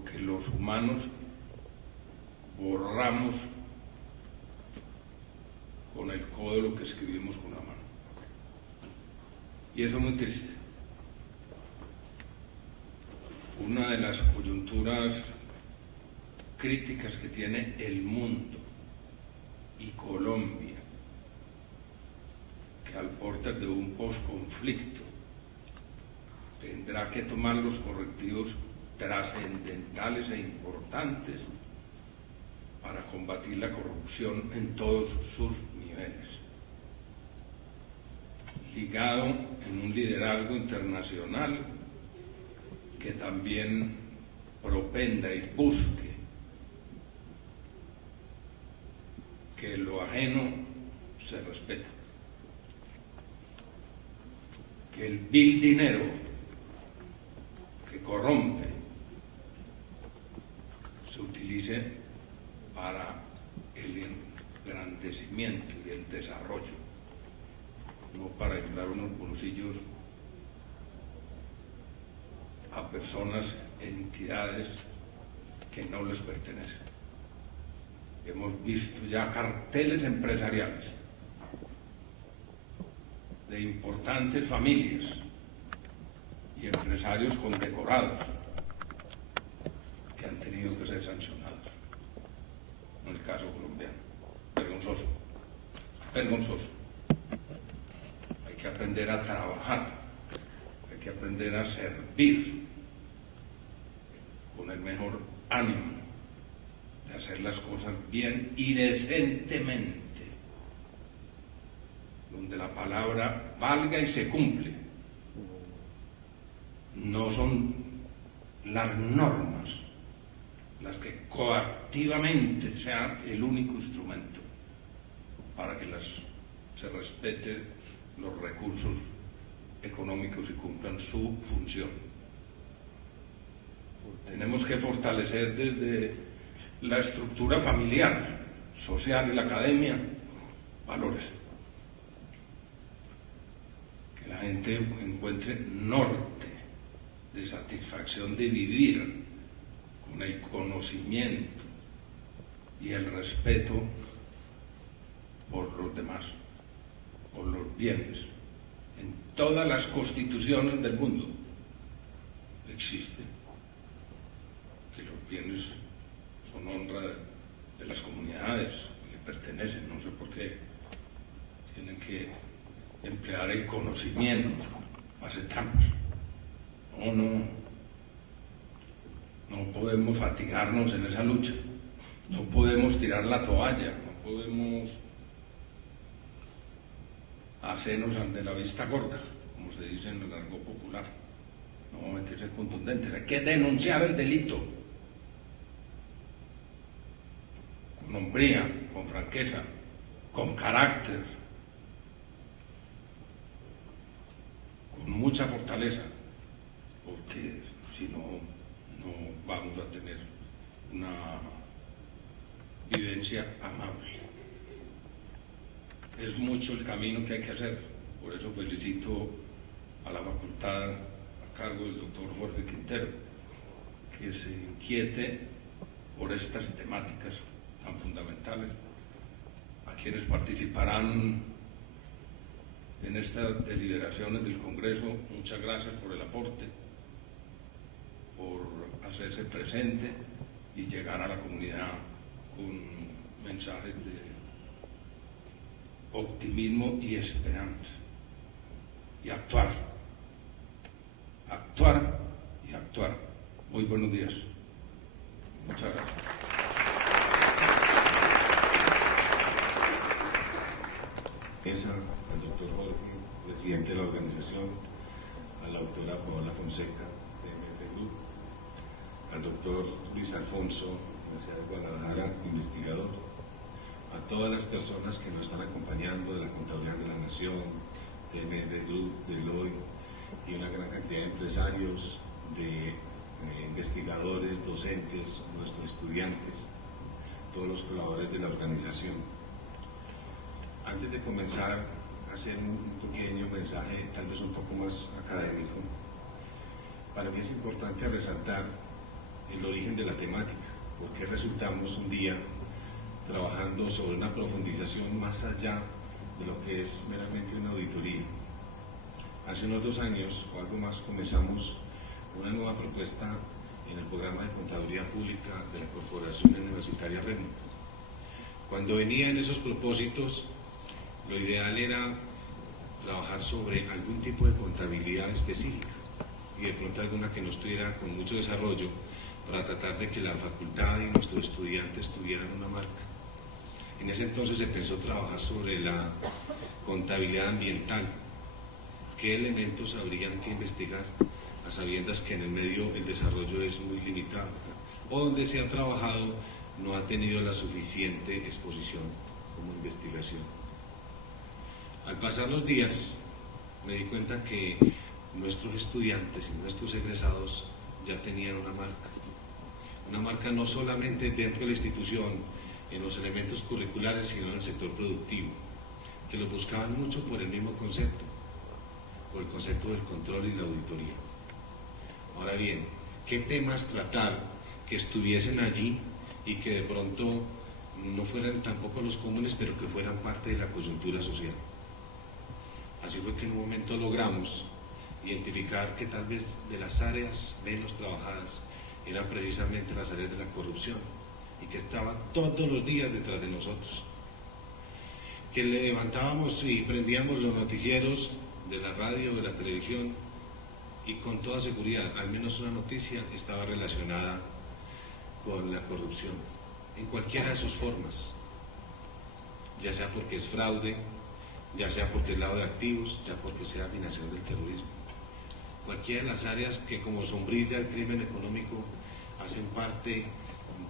porque los humanos borramos con el codo lo que escribimos con la mano. Y eso es muy triste. Una de las coyunturas críticas que tiene el mundo y Colombia, que al portas de un posconflicto tendrá que tomar los correctivos trascendentales e importantes para combatir la corrupción en todos sus niveles, ligado en un liderazgo internacional que también propenda y busque que lo ajeno se respete, que el vil dinero que corrompe se utilice para el engrandecimiento y el desarrollo, no para inflar unos bolsillos a personas, entidades que no les pertenecen. Hemos visto ya carteles empresariales de importantes familias y empresarios condecorados que han tenido que ser sancionados. En el caso colombiano, vergonzoso, vergonzoso. Hay que aprender a trabajar, hay que aprender a servir con el mejor ánimo de hacer las cosas bien y decentemente, donde la palabra valga y se cumple. No son las normas las que coactivamente sean el único instrumento para que se respeten los recursos económicos y cumplan su función. Tenemos que fortalecer desde la estructura familiar, social y la academia valores. Que la gente encuentre norte de satisfacción de vivir con el conocimiento y el respeto por los demás, por los bienes. En todas las constituciones del mundo existe que los bienes son honra de las comunidades, que le pertenecen, no sé por qué tienen que emplear el conocimiento, hacer trampas. No podemos fatigarnos en esa lucha, no podemos tirar la toalla, no podemos hacernos ante la vista gorda, como se dice en el argot popular. No, hay que ser contundentes, hay que denunciar el delito con hombría, con franqueza, con carácter, con mucha fortaleza, porque si no, no vamos a tener una vivencia amable. Es mucho el camino que hay que hacer, por eso felicito a la facultad a cargo del doctor Jorge Quintero, que se inquiete por estas temáticas tan fundamentales. A quienes participarán en estas deliberaciones del Congreso, muchas gracias por el aporte, por hacerse presente y llegar a la comunidad con mensajes de optimismo y esperanza. Y actuar y actuar. Muy buenos días. Muchas gracias. Al doctor Jorge, presidente de la organización, a la doctora Paola Fonseca, de MF Group, al doctor Luis Alfonso, Universidad de Guadalajara, investigador, a todas las personas que nos están acompañando de la Contraloría de la Nación, de MF Group, de LOI, y una gran cantidad de empresarios, de investigadores, docentes, nuestros estudiantes, todos los colaboradores de la organización. Antes de comenzar a hacer un pequeño mensaje, tal vez un poco más académico, para mí es importante resaltar el origen de la temática, porque resultamos un día trabajando sobre una profundización más allá de lo que es meramente una auditoría. Hace unos 2 años o algo más comenzamos una nueva propuesta en el programa de Contaduría Pública de la Corporación Universitaria RENU. Cuando venía en esos propósitos, lo ideal era trabajar sobre algún tipo de contabilidad específica y de pronto alguna que no estuviera con mucho desarrollo para tratar de que la facultad y nuestros estudiantes tuvieran una marca. En ese entonces se pensó trabajar sobre la contabilidad ambiental. ¿Qué elementos habrían que investigar? A sabiendas que en el medio el desarrollo es muy limitado, o donde se ha trabajado no ha tenido la suficiente exposición como investigación. Al pasar los días me di cuenta que nuestros estudiantes y nuestros egresados ya tenían una marca no solamente dentro de la institución, en los elementos curriculares, sino en el sector productivo, que lo buscaban mucho por el mismo concepto, por el concepto del control y la auditoría. Ahora bien, ¿qué temas tratar que estuviesen allí y que de pronto no fueran tampoco los comunes, pero que fueran parte de la coyuntura social? Así fue que en un momento logramos identificar que tal vez de las áreas menos trabajadas eran precisamente las áreas de la corrupción, y que estaban todos los días detrás de nosotros. Que levantábamos y prendíamos los noticieros de la radio, de la televisión, y con toda seguridad, al menos una noticia estaba relacionada con la corrupción, en cualquiera de sus formas, ya sea porque es fraude, ya sea porque es lavado de activos, ya porque sea financiación del terrorismo. Cualquiera de las áreas que como sombrilla el crimen económico hacen parte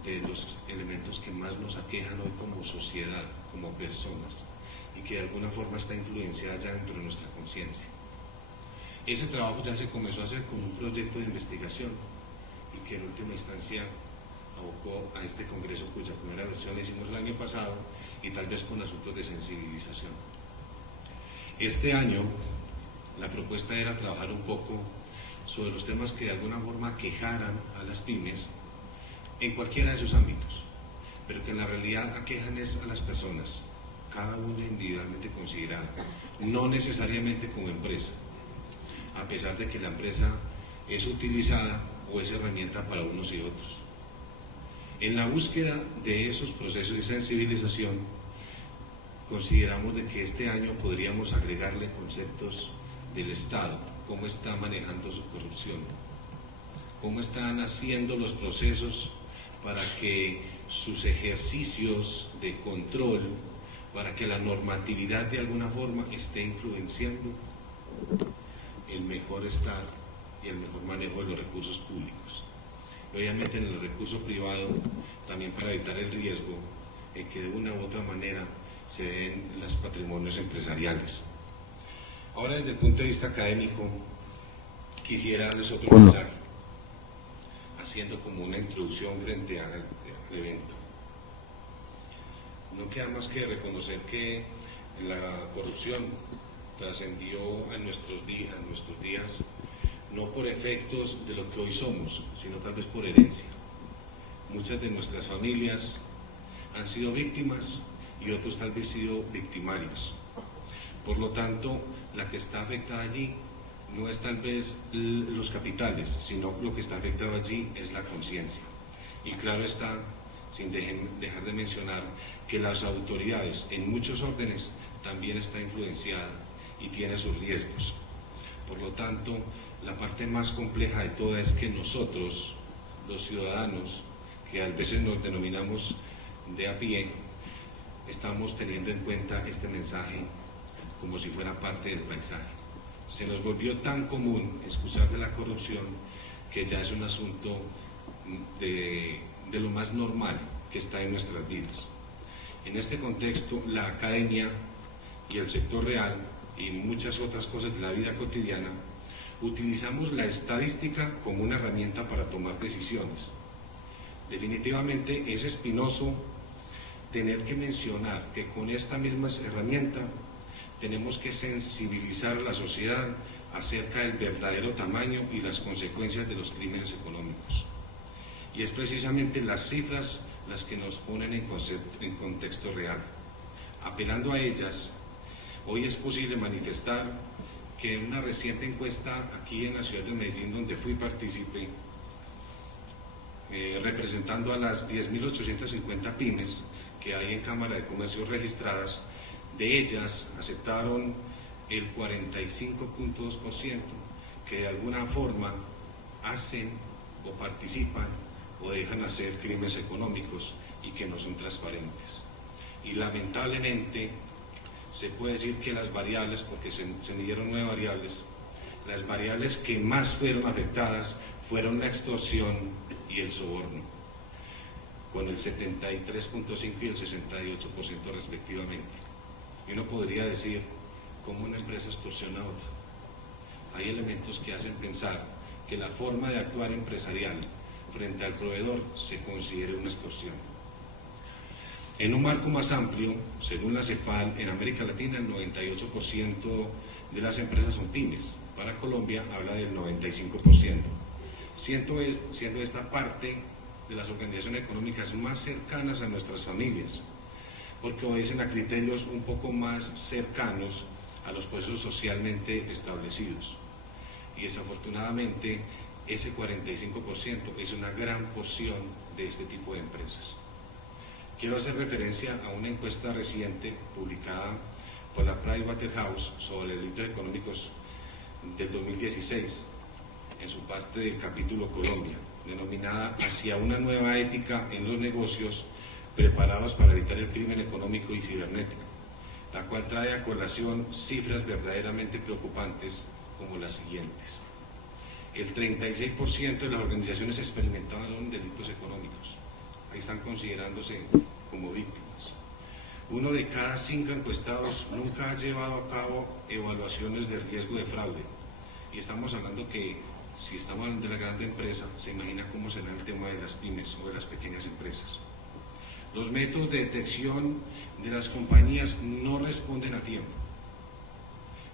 de los elementos que más nos aquejan hoy como sociedad, como personas, y que de alguna forma está influenciada ya dentro de nuestra conciencia. Ese trabajo ya se comenzó a hacer con un proyecto de investigación y que en última instancia abocó a este congreso, cuya primera versión la hicimos el año pasado, y tal vez con asuntos de sensibilización. Este año la propuesta era trabajar un poco sobre los temas que de alguna forma aquejaran a las pymes en cualquiera de sus ámbitos, pero que en la realidad aquejan es a las personas, cada una individualmente considerada, no necesariamente como empresa, a pesar de que la empresa es utilizada o es herramienta para unos y otros. En la búsqueda de esos procesos de sensibilización, consideramos de que este año podríamos agregarle conceptos del Estado, cómo está manejando su corrupción, cómo están haciendo los procesos para que sus ejercicios de control, para que la normatividad de alguna forma esté influenciando el mejor estar y el mejor manejo de los recursos públicos. Obviamente en el recurso privado, también para evitar el riesgo en que de una u otra manera se den los patrimonios empresariales. Ahora, desde el punto de vista académico, quisiera darles otro mensaje, haciendo como una introducción frente al evento. No queda más que reconocer que la corrupción trascendió a nuestros días, no por efectos de lo que hoy somos, sino tal vez por herencia. Muchas de nuestras familias han sido víctimas y otros tal vez sido victimarios. Por lo tanto, la que está afectada allí no es tal vez los capitales, sino lo que está afectado allí es la conciencia. Y claro está, sin dejar de mencionar, que las autoridades en muchos órdenes también está influenciada y tiene sus riesgos. Por lo tanto, la parte más compleja de toda es que nosotros, los ciudadanos, que a veces nos denominamos de a pie, estamos teniendo en cuenta este mensaje como si fuera parte del paisaje. Se nos volvió tan común escuchar de la corrupción que ya es un asunto de lo más normal que está en nuestras vidas. En este contexto, la academia y el sector real y muchas otras cosas de la vida cotidiana utilizamos la estadística como una herramienta para tomar decisiones. Definitivamente es espinoso tener que mencionar que con esta misma herramienta tenemos que sensibilizar a la sociedad acerca del verdadero tamaño y las consecuencias de los crímenes económicos. y es precisamente las cifras las que nos ponen en contexto real. Apelando a ellas, hoy es posible manifestar que en una reciente encuesta aquí en la ciudad de Medellín, donde fui partícipe, representando a las 10.850 pymes que hay en Cámara de Comercio registradas, de ellas aceptaron el 45.2%, que de alguna forma hacen o participan o dejan hacer crímenes económicos y que no son transparentes. Y lamentablemente se puede decir que las variables, porque se midieron 9 variables, las variables que más fueron afectadas fueron la extorsión y el soborno, con el 73.5% y el 68% respectivamente. Y uno podría decir, ¿cómo una empresa extorsiona a otra? Hay elementos que hacen pensar que la forma de actuar empresarial frente al proveedor se considere una extorsión. En un marco más amplio, según la CEPAL, en América Latina el 98% de las empresas son pymes. Para Colombia habla del 95%. Siendo esta parte de las organizaciones económicas más cercanas a nuestras familias, porque obedecen a criterios un poco más cercanos a los procesos socialmente establecidos. Y desafortunadamente ese 45% es una gran porción de este tipo de empresas. Quiero hacer referencia a una encuesta reciente publicada por la Pricewaterhouse sobre delitos económicos del 2016, en su parte del capítulo Colombia, denominada Hacia una nueva ética en los negocios preparados para evitar el crimen económico y cibernético, la cual trae a colación cifras verdaderamente preocupantes como las siguientes. El 36% de las organizaciones experimentaron delitos económicos. Ahí están considerándose como víctimas. 1 de cada 5 encuestados nunca ha llevado a cabo evaluaciones de riesgo de fraude. Y estamos hablando que, si estamos hablando de la gran empresa, se imagina cómo será el tema de las pymes o de las pequeñas empresas. Los métodos de detección de las compañías no responden a tiempo.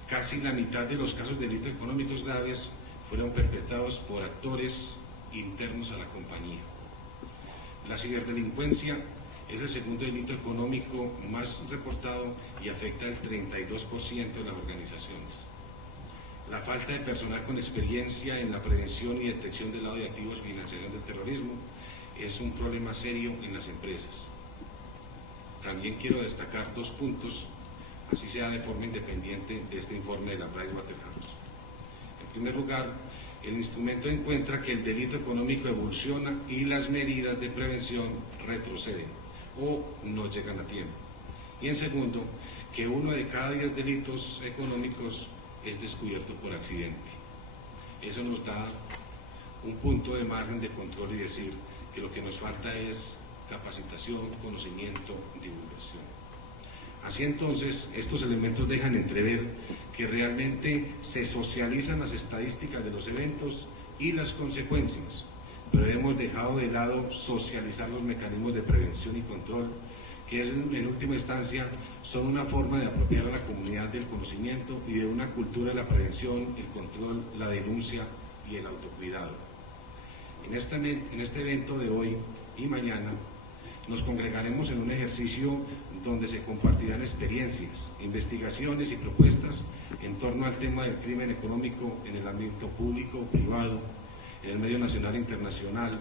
Casi la mitad de los casos de delitos económicos graves fueron perpetrados por actores internos a la compañía. La ciberdelincuencia es el segundo delito económico más reportado y afecta al 32% de las organizaciones. La falta de personal con experiencia en la prevención y detección del lado de activos y financiación del terrorismo es un problema serio en las empresas. También quiero destacar 2 puntos, así sea de forma independiente, de este informe de la Pricewaterhouse. En primer lugar, el instrumento encuentra que el delito económico evoluciona y las medidas de prevención retroceden o no llegan a tiempo. Y en segundo, que 1 de cada 10 delitos económicos es descubierto por accidente. Eso nos da un punto de margen de control y decir que lo que nos falta es capacitación, conocimiento, divulgación. Así entonces, estos elementos dejan entrever que realmente se socializan las estadísticas de los eventos y las consecuencias, pero hemos dejado de lado socializar los mecanismos de prevención y control, que en última instancia son una forma de apropiar a la comunidad del conocimiento y de una cultura de la prevención, el control, la denuncia y el autocuidado. En este evento de hoy y mañana nos congregaremos en un ejercicio donde se compartirán experiencias, investigaciones y propuestas en torno al tema del crimen económico en el ámbito público, privado, en el medio nacional e internacional,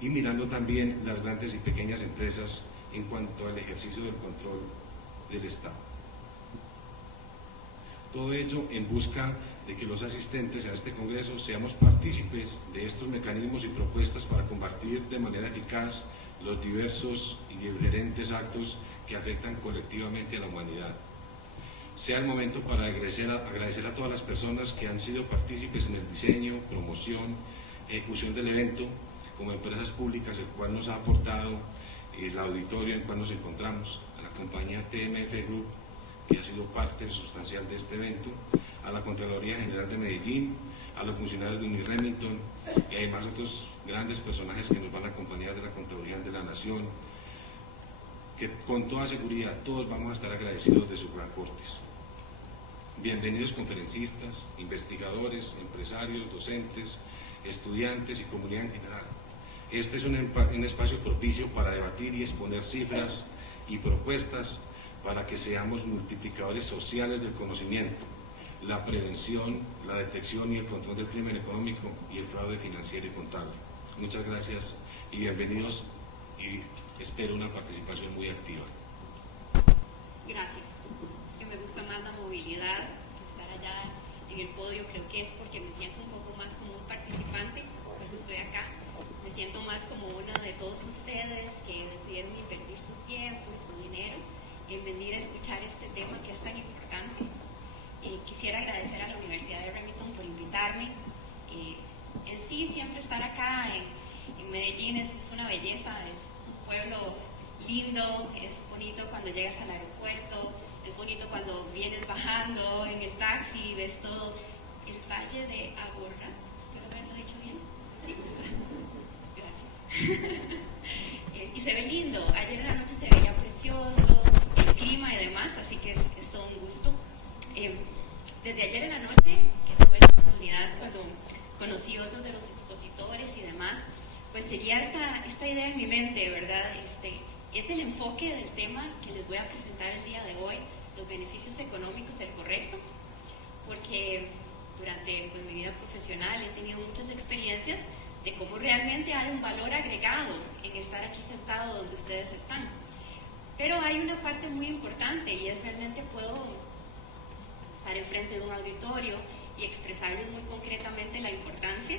y mirando también las grandes y pequeñas empresas en cuanto al ejercicio del control del Estado. Todo ello en busca de que los asistentes a este Congreso seamos partícipes de estos mecanismos y propuestas para combatir de manera eficaz los diversos y diferentes actos que afectan colectivamente a la humanidad. Sea el momento para agradecer a todas las personas que han sido partícipes en el diseño, promoción, ejecución del evento, como empresas públicas, el cual nos ha aportado el auditorio en el cual nos encontramos, a la compañía TMF Group, que ha sido parte sustancial de este evento, a la Contraloría General de Medellín, a los funcionarios de Uniremington y además otros grandes personajes que nos van a acompañar de la Contraloría de la Nación, que con toda seguridad todos vamos a estar agradecidos de sus aportes. Bienvenidos conferencistas, investigadores, empresarios, docentes, estudiantes y comunidad en general. Este es un espacio propicio para debatir y exponer cifras y propuestas para que seamos multiplicadores sociales del conocimiento, la prevención, la detección y el control del crimen económico y el fraude financiero y contable. Muchas gracias y bienvenidos, y espero una participación muy activa. Gracias. Es que me gusta más la movilidad, estar allá en el podio. Creo que es porque me siento un poco más como un participante cuando estoy acá. Me siento más como una de todos ustedes que decidieron invertir su tiempo y su dinero en venir a escuchar este tema que es tan importante. Quisiera agradecer a la Universidad de Remington por invitarme. En sí, siempre estar acá en Medellín es una belleza, es un pueblo lindo, es bonito cuando llegas al aeropuerto, es bonito cuando vienes bajando en el taxi, ves todo el Valle de Aburrá, espero haberlo dicho bien, ¿sí? Gracias. Y se ve lindo, ayer en la noche se veía precioso, el clima y demás, así que es todo un gusto. Desde ayer en la noche, que tuve la oportunidad cuando conocí a otros de los expositores y demás, pues seguía esta idea en mi mente, ¿verdad? Es el enfoque del tema que les voy a presentar el día de hoy, los beneficios económicos, el correcto, porque durante mi vida profesional he tenido muchas experiencias de cómo realmente hay un valor agregado en estar aquí sentado donde ustedes están. Pero hay una parte muy importante y es realmente puedo estar enfrente de un auditorio y expresarles muy concretamente la importancia.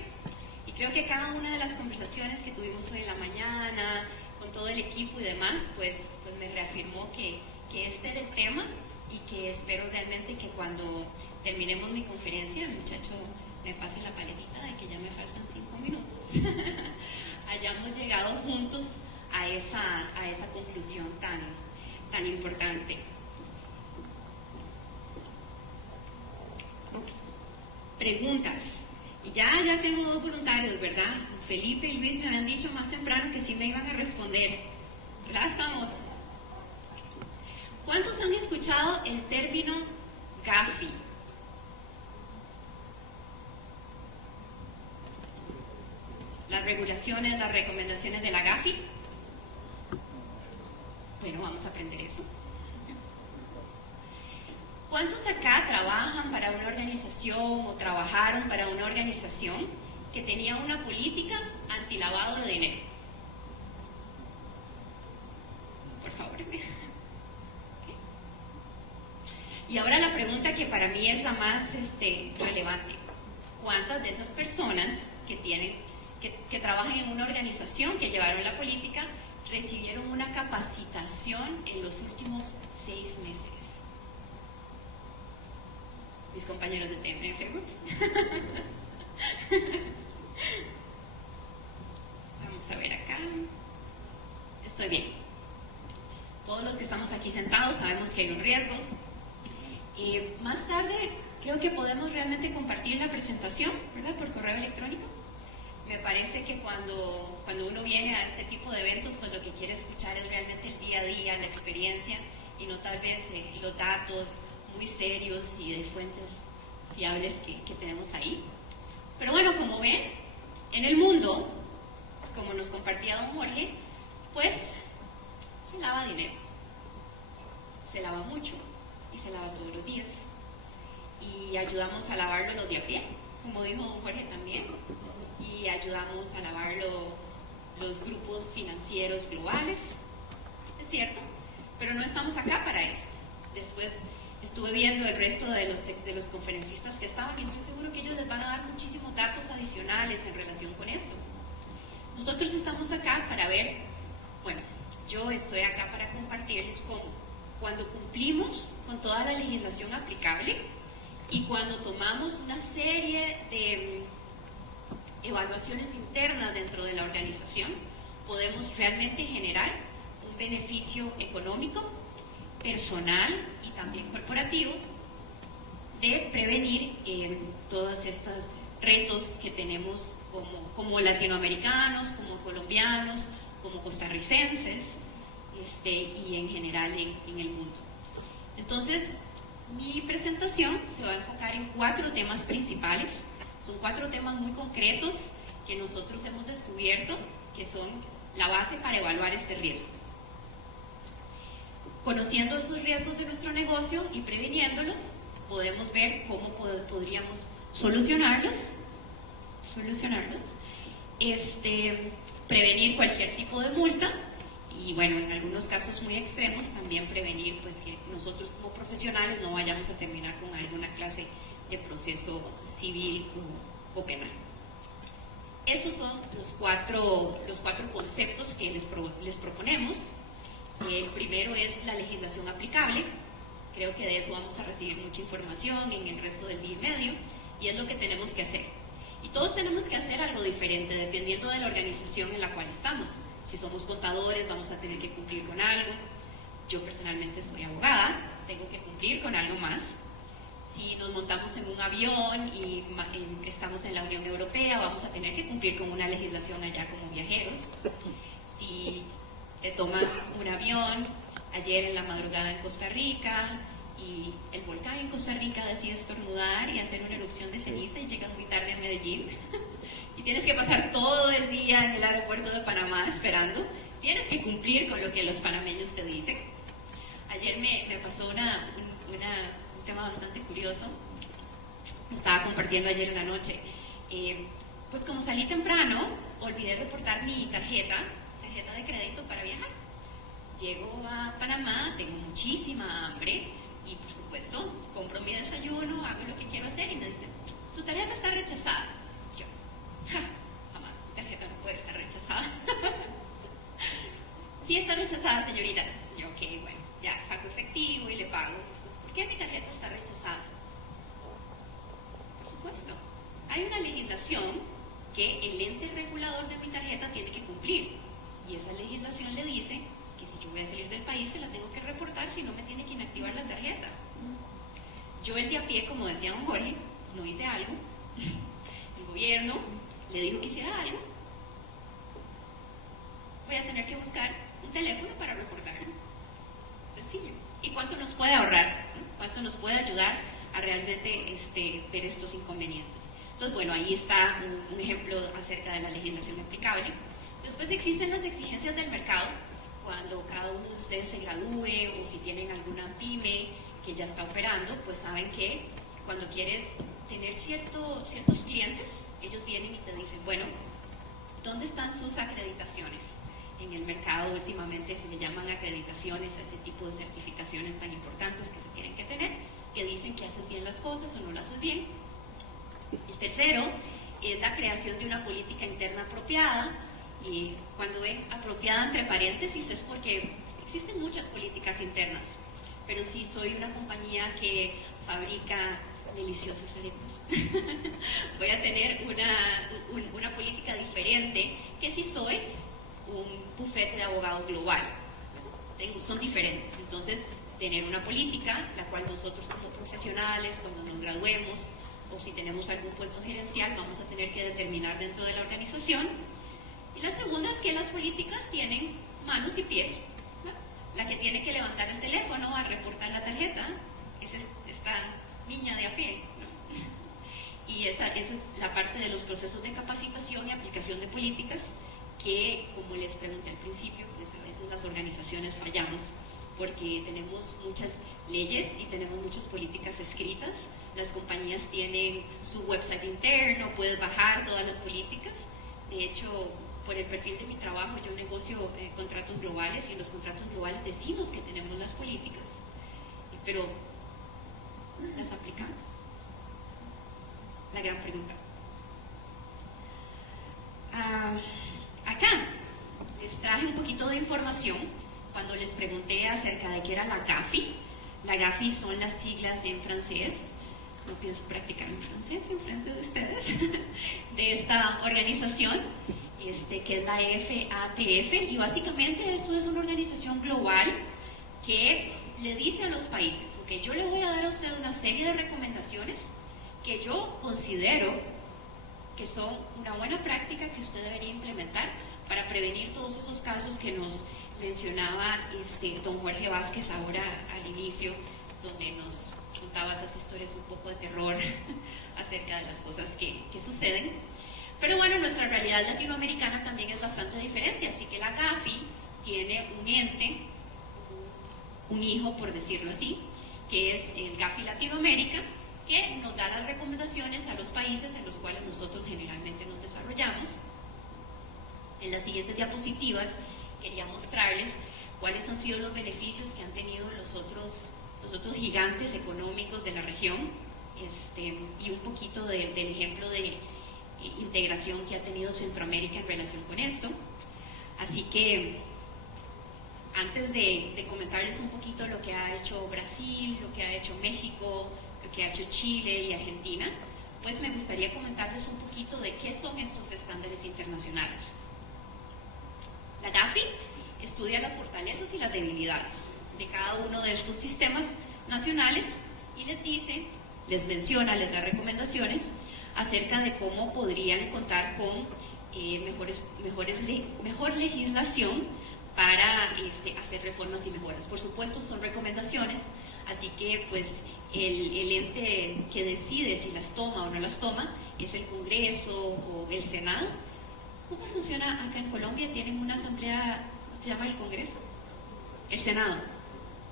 Y creo que cada una de las conversaciones que tuvimos hoy en la mañana, con todo el equipo y demás, pues me reafirmó que este era el tema y que espero realmente que cuando terminemos mi conferencia, el muchacho me pase la paletita de que ya me faltan 5 minutos, hayamos llegado juntos a esa conclusión tan importante. Okay. Preguntas. Y ya tengo 2 voluntarios, ¿verdad? Felipe y Luis me habían dicho más temprano que sí me iban a responder. ¿Verdad? Estamos. ¿Cuántos han escuchado el término GAFI? Las regulaciones, las recomendaciones de la GAFI. Bueno, vamos a aprender eso. ¿Cuántos acá trabajan para una organización o trabajaron para una organización que tenía una política antilavado de dinero? Por favor. Y ahora la pregunta que para mí es la más relevante. ¿Cuántas de esas personas que trabajan en una organización que llevaron la política recibieron una capacitación en los últimos 6 meses? Mis compañeros de TMF Group. Vamos a ver acá. Estoy bien. Todos los que estamos aquí sentados sabemos que hay un riesgo. Más tarde creo que podemos realmente compartir la presentación, ¿verdad? Por correo electrónico. Me parece que cuando uno viene a este tipo de eventos, pues lo que quiere escuchar es realmente el día a día, la experiencia, y no tal vez los datos muy serios y de fuentes fiables que tenemos ahí. Pero bueno, como ven, en el mundo, como nos compartía don Jorge, pues se lava dinero, se lava mucho y se lava todos los días, y ayudamos a lavarlo los de a pie, como dijo don Jorge también, y ayudamos a lavarlo los grupos financieros globales, es cierto, pero no estamos acá para eso. Después estuve viendo el resto de los conferencistas que estaban y estoy seguro que ellos les van a dar muchísimos datos adicionales en relación con esto. Nosotros estamos acá para ver, bueno, yo estoy acá para compartirles cómo cuando cumplimos con toda la legislación aplicable y cuando tomamos una serie de evaluaciones internas dentro de la organización, podemos realmente generar un beneficio económico, personal y también corporativo de prevenir todos estos retos que tenemos como latinoamericanos, como colombianos, como costarricenses y en general en el mundo. Entonces, mi presentación se va a enfocar en 4 temas principales. Son 4 temas muy concretos que nosotros hemos descubierto que son la base para evaluar este riesgo. Conociendo esos riesgos de nuestro negocio y previniéndolos, podemos ver cómo podríamos solucionarlos, prevenir cualquier tipo de multa y, bueno, en algunos casos muy extremos también prevenir pues que nosotros como profesionales no vayamos a terminar con alguna clase de proceso civil o penal. Estos son los cuatro conceptos que les proponemos. El primero es la legislación aplicable. Creo que de eso vamos a recibir mucha información en el resto del día y medio, y es lo que tenemos que hacer. Y todos tenemos que hacer algo diferente dependiendo de la organización en la cual estamos. Si somos contadores, vamos a tener que cumplir con algo. Yo personalmente soy abogada, tengo que cumplir con algo más. Si nos montamos en un avión y estamos en la Unión Europea, vamos a tener que cumplir con una legislación allá como viajeros. Si te tomas un avión ayer en la madrugada en Costa Rica y el volcán en Costa Rica decide estornudar y hacer una erupción de ceniza y llegas muy tarde a Medellín y tienes que pasar todo el día en el aeropuerto de Panamá esperando, tienes que cumplir con lo que los panameños te dicen. Ayer me pasó un tema bastante curioso. Me estaba compartiendo ayer en la noche. Pues como salí temprano, olvidé reportar mi tarjeta de crédito para viajar. Llego a Panamá, tengo muchísima hambre y, por supuesto, compro mi desayuno, hago lo que quiero hacer y me dicen, su tarjeta está rechazada. Yo, jamás, mi tarjeta no puede estar rechazada. Sí está rechazada, señorita. Yo, ok, bueno, ya saco efectivo y le pago. Entonces, ¿por qué mi tarjeta está rechazada? Por supuesto, hay una legislación que el ente regulador de mi tarjeta tiene que cumplir, y esa legislación le dice que si yo voy a salir del país se la tengo que reportar, si no me tiene que inactivar la tarjeta. Yo el de a pie, como decía don Jorge, no hice algo, el gobierno le dijo que hiciera algo, voy a tener que buscar un teléfono para reportarlo. Sencillo. ¿Y cuánto nos puede ahorrar? ¿Cuánto nos puede ayudar a realmente ver estos inconvenientes? Entonces, bueno, ahí está un ejemplo acerca de la legislación aplicable. Después existen las exigencias del mercado. Cuando cada uno de ustedes se gradúe o si tienen alguna pyme que ya está operando, pues saben que cuando quieres tener ciertos clientes, ellos vienen y te dicen, bueno, ¿dónde están sus acreditaciones? En el mercado últimamente se le llaman acreditaciones a este tipo de certificaciones tan importantes que se tienen que tener, que dicen que haces bien las cosas o no las haces bien. El tercero es la creación de una política interna apropiada. Y cuando ven apropiada entre paréntesis es porque existen muchas políticas internas, pero si soy una compañía que fabrica deliciosas arepas, voy a tener una política diferente que si soy un bufete de abogados global. Son diferentes. Entonces, tener una política, la cual nosotros como profesionales, cuando nos graduemos o si tenemos algún puesto gerencial, vamos a tener que determinar dentro de la organización. Y la segunda es que las políticas tienen manos y pies, ¿no? La que tiene que levantar el teléfono a reportar la tarjeta es esta niña de a pie, ¿no? Y esa es la parte de los procesos de capacitación y aplicación de políticas que, como les pregunté al principio, pues a veces las organizaciones fallamos porque tenemos muchas leyes y tenemos muchas políticas escritas. Las compañías tienen su website interno, puedes bajar todas las políticas. De hecho, por el perfil de mi trabajo, yo negocio contratos globales y en los contratos globales decimos que tenemos las políticas, pero ¿las aplicamos? La gran pregunta. Acá les traje un poquito de información cuando les pregunté acerca de qué era la GAFI. La GAFI son las siglas en francés. No pienso practicar en francés en frente de ustedes, de esta organización, que es la FATF, y básicamente esto es una organización global que le dice a los países, ok, yo le voy a dar a usted una serie de recomendaciones que yo considero que son una buena práctica que usted debería implementar para prevenir todos esos casos que nos mencionaba don Jorge Vázquez ahora al inicio, donde nos contaba esas historias un poco de terror acerca de las cosas que suceden. Pero bueno, nuestra realidad latinoamericana también es bastante diferente, así que la Gafi tiene un ente, un hijo por decirlo así, que es el Gafi Latinoamérica, que nos da las recomendaciones a los países en los cuales nosotros generalmente nos desarrollamos. En las siguientes diapositivas quería mostrarles cuáles han sido los beneficios que han tenido los otros gigantes económicos de la región, y un poquito del ejemplo de integración que ha tenido Centroamérica en relación con esto. Así que antes de comentarles un poquito lo que ha hecho Brasil, lo que ha hecho México, lo que ha hecho Chile y Argentina, pues me gustaría comentarles un poquito de qué son estos estándares internacionales. La Gafi estudia las fortalezas y las debilidades de cada uno de estos sistemas nacionales y les menciona, les da recomendaciones acerca de cómo podrían contar con mejor legislación para hacer reformas y mejoras. Por supuesto, son recomendaciones, así que pues el ente que decide si las toma o no las toma es el Congreso o el Senado. ¿Cómo funciona acá en Colombia? ¿Tienen una asamblea, cómo se llama el Congreso? El Senado,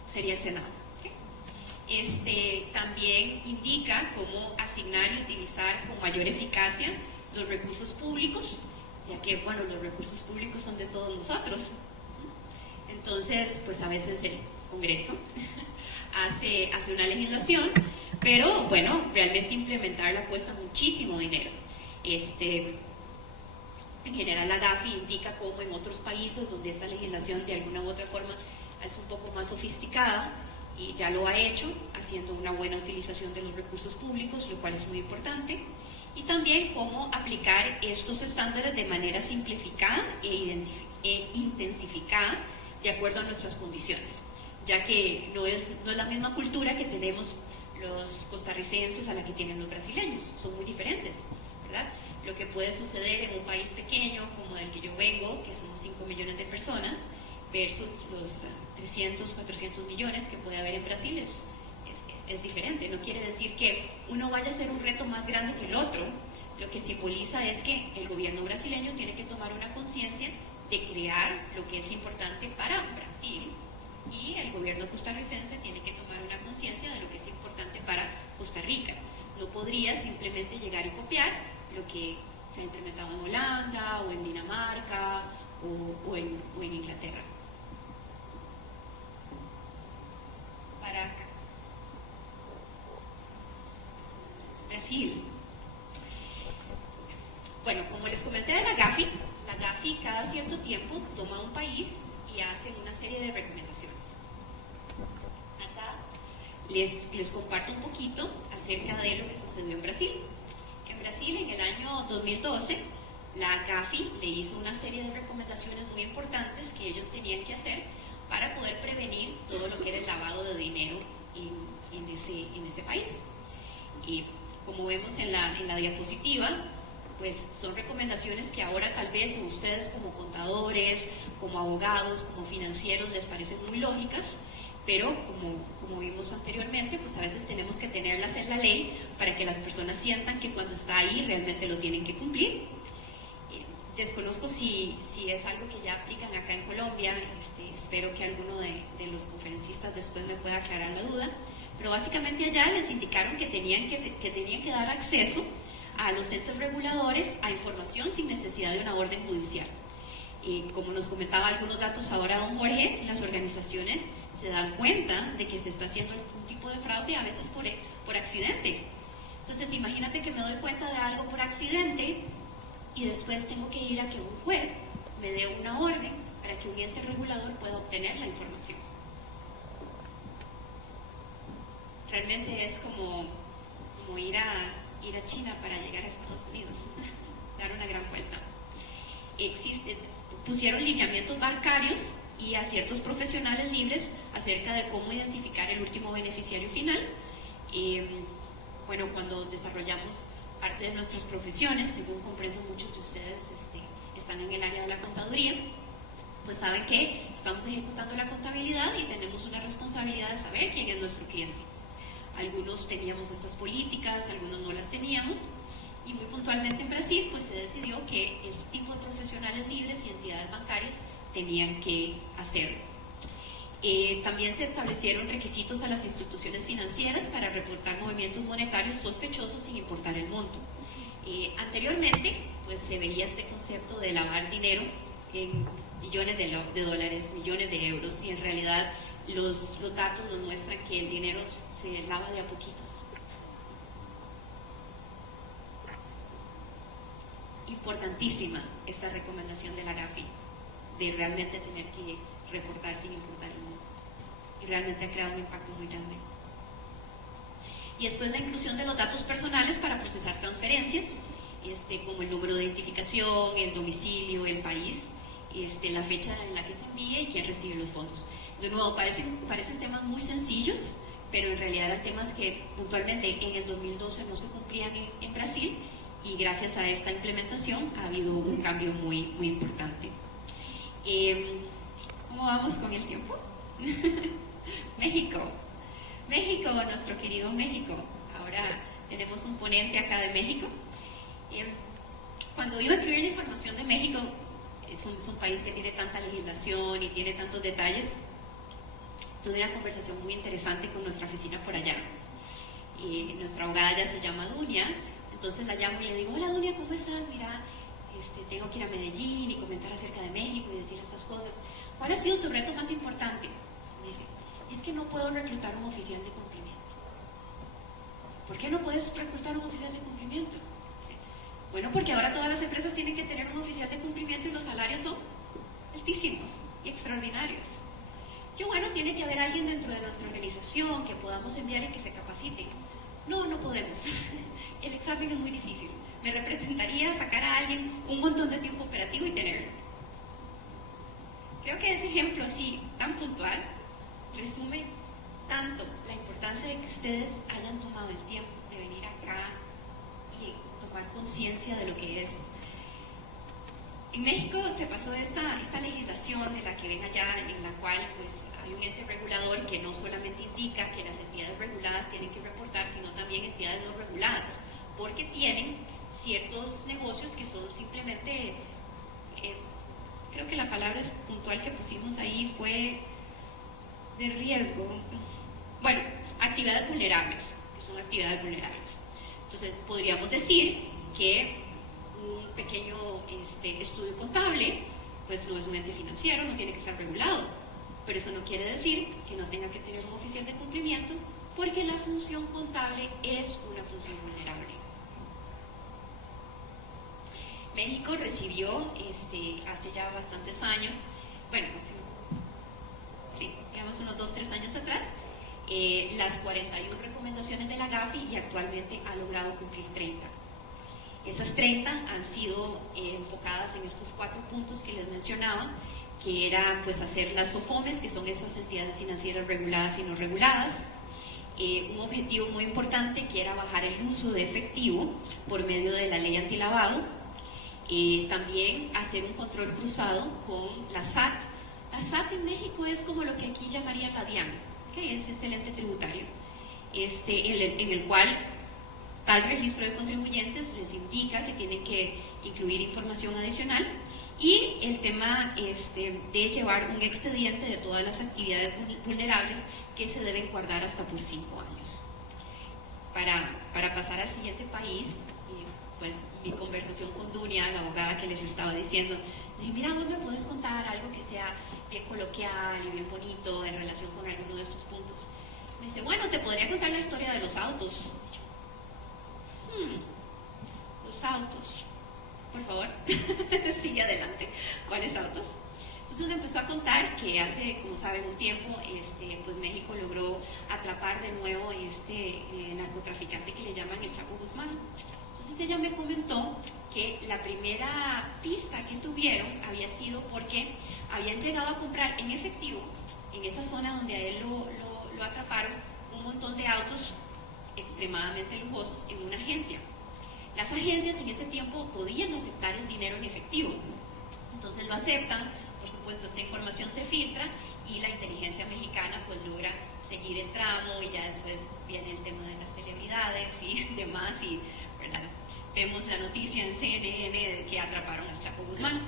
sería el Senado. También indica cómo asignar y utilizar con mayor eficacia los recursos públicos, ya que, bueno, los recursos públicos son de todos nosotros. Entonces, pues a veces el Congreso hace una legislación, pero, bueno, realmente implementarla cuesta muchísimo dinero. En general, la Gafi indica cómo en otros países donde esta legislación de alguna u otra forma es un poco más sofisticada, y ya lo ha hecho, haciendo una buena utilización de los recursos públicos, lo cual es muy importante, y también cómo aplicar estos estándares de manera simplificada e intensificada de acuerdo a nuestras condiciones, ya que no es la misma cultura que tenemos los costarricenses a la que tienen los brasileños, son muy diferentes, ¿verdad? Lo que puede suceder en un país pequeño como del que yo vengo, que somos 5 millones de personas, versus los 300, 400 millones que puede haber en Brasil es diferente. No quiere decir que uno vaya a ser un reto más grande que el otro. Lo que simboliza es que el gobierno brasileño tiene que tomar una conciencia de crear lo que es importante para Brasil, y el gobierno costarricense tiene que tomar una conciencia de lo que es importante para Costa Rica. No podría simplemente llegar y copiar lo que se ha implementado en Holanda o en Dinamarca o en Inglaterra. Para acá. Brasil. Bueno, como les comenté de la Gafi cada cierto tiempo toma un país y hace una serie de recomendaciones. Acá les comparto un poquito acerca de lo que sucedió en Brasil. En Brasil, en el año 2012, la Gafi le hizo una serie de recomendaciones muy importantes que ellos tenían que hacer para poder prevenir todo lo que era el lavado de dinero en ese país. Y como vemos en la diapositiva, pues son recomendaciones que ahora tal vez a ustedes como contadores, como abogados, como financieros les parecen muy lógicas, pero como vimos anteriormente, pues a veces tenemos que tenerlas en la ley para que las personas sientan que cuando está ahí realmente lo tienen que cumplir. Desconozco si es algo que ya aplican acá en Colombia, espero que alguno de los conferencistas después me pueda aclarar la duda, pero básicamente allá les indicaron que tenían que dar acceso a los entes reguladores a información sin necesidad de una orden judicial. Como nos comentaba algunos datos ahora don Jorge, las organizaciones se dan cuenta de que se está haciendo un tipo de fraude a veces por accidente. Entonces imagínate que me doy cuenta de algo por accidente y después tengo que ir a que un juez me dé una orden para que un ente regulador pueda obtener la información. Realmente es como ir a China para llegar a Estados Unidos, dar una gran vuelta. Pusieron lineamientos bancarios y a ciertos profesionales libres acerca de cómo identificar el último beneficiario final. Bueno, cuando desarrollamos parte de nuestras profesiones, según comprendo muchos de ustedes están en el área de la contaduría, pues saben que estamos ejecutando la contabilidad y tenemos una responsabilidad de saber quién es nuestro cliente. Algunos teníamos estas políticas, algunos no las teníamos, Y muy puntualmente en Brasil, pues se decidió que este tipo de profesionales libres y entidades bancarias tenían que hacerlo. También se establecieron requisitos a las instituciones financieras para reportar movimientos monetarios sospechosos sin importar el monto. Anteriormente, pues se veía este concepto de lavar dinero en millones de dólares, millones de euros, y en realidad los datos nos muestran que el dinero se lava de a poquitos. Importantísima esta recomendación de la GAFI, de realmente tener que reportar sin importar el monto, y realmente ha creado un impacto muy grande. Y después la inclusión de los datos personales para procesar transferencias, como el número de identificación, el domicilio, el país, la fecha en la que se envía y quién recibe los fondos. De nuevo, parecen temas muy sencillos, pero en realidad eran temas que puntualmente en el 2012 no se cumplían en Brasil, y gracias a esta implementación ha habido un cambio muy, muy importante. ¿Cómo vamos con el tiempo? México, nuestro querido México. Ahora tenemos un ponente acá de México. Cuando iba a escribir la información de México, es un país que tiene tanta legislación y tiene tantos detalles, tuve una conversación muy interesante con nuestra oficina por allá. Nuestra abogada ya se llama Dunia, entonces la llamo y le digo: hola Dunia, ¿cómo estás? Mira, tengo que ir a Medellín y comentar acerca de México y decir estas cosas. ¿Cuál ha sido tu reto más importante? Me dice: es que no puedo reclutar un oficial de cumplimiento. ¿Por qué no puedes reclutar un oficial de cumplimiento? Dice: bueno, porque ahora todas las empresas tienen que tener un oficial de cumplimiento y los salarios son altísimos y extraordinarios. Yo, bueno, tiene que haber alguien dentro de nuestra organización que podamos enviar y que se capacite. No podemos. El examen es muy difícil. Me representaría sacar a alguien un montón de tiempo operativo y tenerlo. Creo que ese ejemplo así, tan puntual, resume tanto la importancia de que ustedes hayan tomado el tiempo de venir acá y tomar conciencia de lo que es. En México se pasó esta legislación de la que ven allá, en la cual pues hay un ente regulador que no solamente indica que las entidades reguladas tienen que reportar, sino también entidades no reguladas, porque tienen ciertos negocios que son simplemente, creo que la palabra puntual que pusimos ahí fue de riesgo, bueno, actividades vulnerables, que son actividades vulnerables. Entonces podríamos decir que un pequeño estudio contable pues no es un ente financiero, no tiene que ser regulado, pero eso no quiere decir que no tenga que tener un oficial de cumplimiento, porque la función contable es una función vulnerable. México recibió hace ya bastantes años, bueno, digamos unos 2-3 años atrás, las 41 recomendaciones de la GAFI, y actualmente ha logrado cumplir 30. Esas 30 han sido enfocadas en estos 4 puntos que les mencionaba, que era pues hacer las SOFOMES, que son esas entidades financieras reguladas y no reguladas. Un objetivo muy importante que era bajar el uso de efectivo por medio de la ley antilavado. También hacer un control cruzado con la SAT. La SAT en México es como lo que aquí llamarían la DIAN, que es el ente tributario, en el cual tal registro de contribuyentes les indica que tienen que incluir información adicional, y el tema de llevar un expediente de todas las actividades vulnerables que se deben guardar hasta por 5 años. Para pasar al siguiente país, pues mi conversación con Dunia, la abogada que les estaba diciendo, le dije: mira, vos me puedes contar algo que sea bien coloquial y bien bonito en relación con alguno de estos puntos. Me dice: bueno, te podría contar la historia de los autos. Los autos, por favor. Sigue adelante. ¿Cuáles autos? Entonces me empezó a contar que hace, como saben, un tiempo pues México logró atrapar de nuevo narcotraficante que le llaman el Chapo Guzmán. Entonces ella me comentó que la primera pista que tuvieron había sido porque habían llegado a comprar en efectivo, en esa zona donde a él lo atraparon, un montón de autos extremadamente lujosos en una agencia. Las agencias en ese tiempo podían aceptar el dinero en efectivo, entonces lo aceptan. Por supuesto, esta información se filtra y la inteligencia mexicana pues logra seguir el tramo, y ya después viene el tema de las celebridades y demás, ¿verdad? vemos la noticia en CNN de que atraparon al Chapo Guzmán.